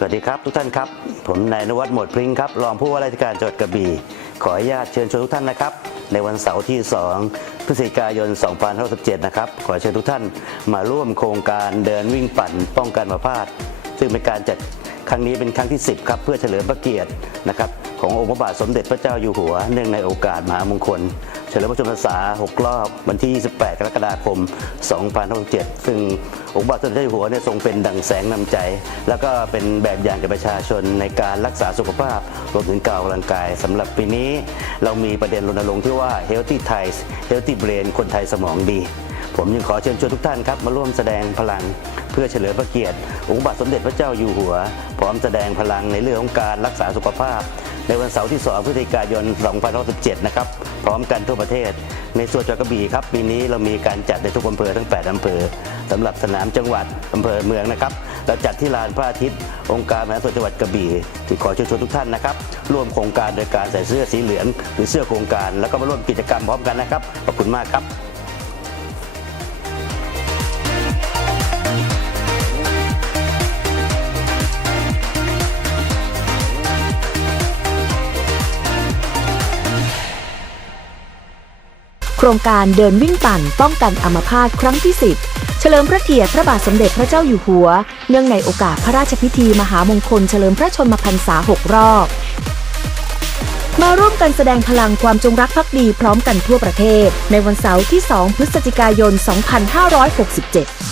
สวัสดีครับทุกท่านครับ ผมนายนวัดหมวดพริ้งครับรองผู้ว่าราชการจังหวัดกระบี่ขออนุญาตเชิญชวนทุกท่านนะครับ ในวันเสาร์ที่ 2 พฤศจิกายน 2567 นะครับ ขอเชิญทุกท่านมาร่วมโครงการเดินวิ่งปั่นป้องกันมาพาดซึ่งเป็นการจัดครั้งนี้เป็นครั้งที่ 10 ครับ เพื่อเฉลิมพระเกียรตินะครับ ขององค์พระบาทสมเด็จพระเจ้าอยู่หัว เนื่องในโอกาสมหามงคล เฉลิมพระชนมพรรษา 6 รอบ วันที่ 28 กรกฎาคม 2567 ซึ่งองค์พระบาทสมเด็จพระเจ้าอยู่หัวเนี่ยทรงเป็นดั่งแสงนำใจ แล้วก็เป็นแบบอย่างแก่ประชาชนในการรักษาสุขภาพรวมถึงการออกกำลังกายสำหรับปีนี้เรามีประเด็นรณรงค์ที่ว่า Healthy Thai Healthy Brain คนไทยสมองดีผมยังขอเชิญชวนทุกท่านครับมาร่วมแสดงพลัง เพื่อเฉลิมพระเกียรติ องค์พระบาทสมเด็จพระเจ้าอยู่หัว พร้อมแสดงพลังในเรื่องของการรักษาสุขภาพ ในวันเสาร์ที่ 2 พฤศจิกายน 2567 นะครับ พร้อมกันทั่วประเทศ ในส่วนจังหวัดกระบี่ครับ ปีนี้เรามีการจัดในทุกอำเภอทั้ง 8 อำเภอสำหรับสนามจังหวัดอำเภอเมืองนะครับ เราจัดที่ลานพระอาทิตย์ องค์การมหาส่วนจังหวัดกระบี่ที่ขอเชิญชวนทุกท่านนะครับ ร่วมโครงการโดยการใส่เสื้อสีเหลืองหรือเสื้อโครงการ แล้วก็มาร่วมกิจกรรมพร้อมกันนะครับ ขอบคุณมากครับ โครงการเดินวิ่งปั่นป้องกันอัมพาตครั้งที่ 10 เฉลิมพระเกียรติพระบาทสมเด็จพระเจ้าอยู่หัว เนื่องในโอกาสพระราชพิธีมหามงคลเฉลิมพระชนมพรรษา 6 รอบ มาร่วมกันแสดงพลังความจงรักภักดีพร้อมกันทั่วประเทศ ในวันเสาร์ที่ 2 พฤศจิกายน 2567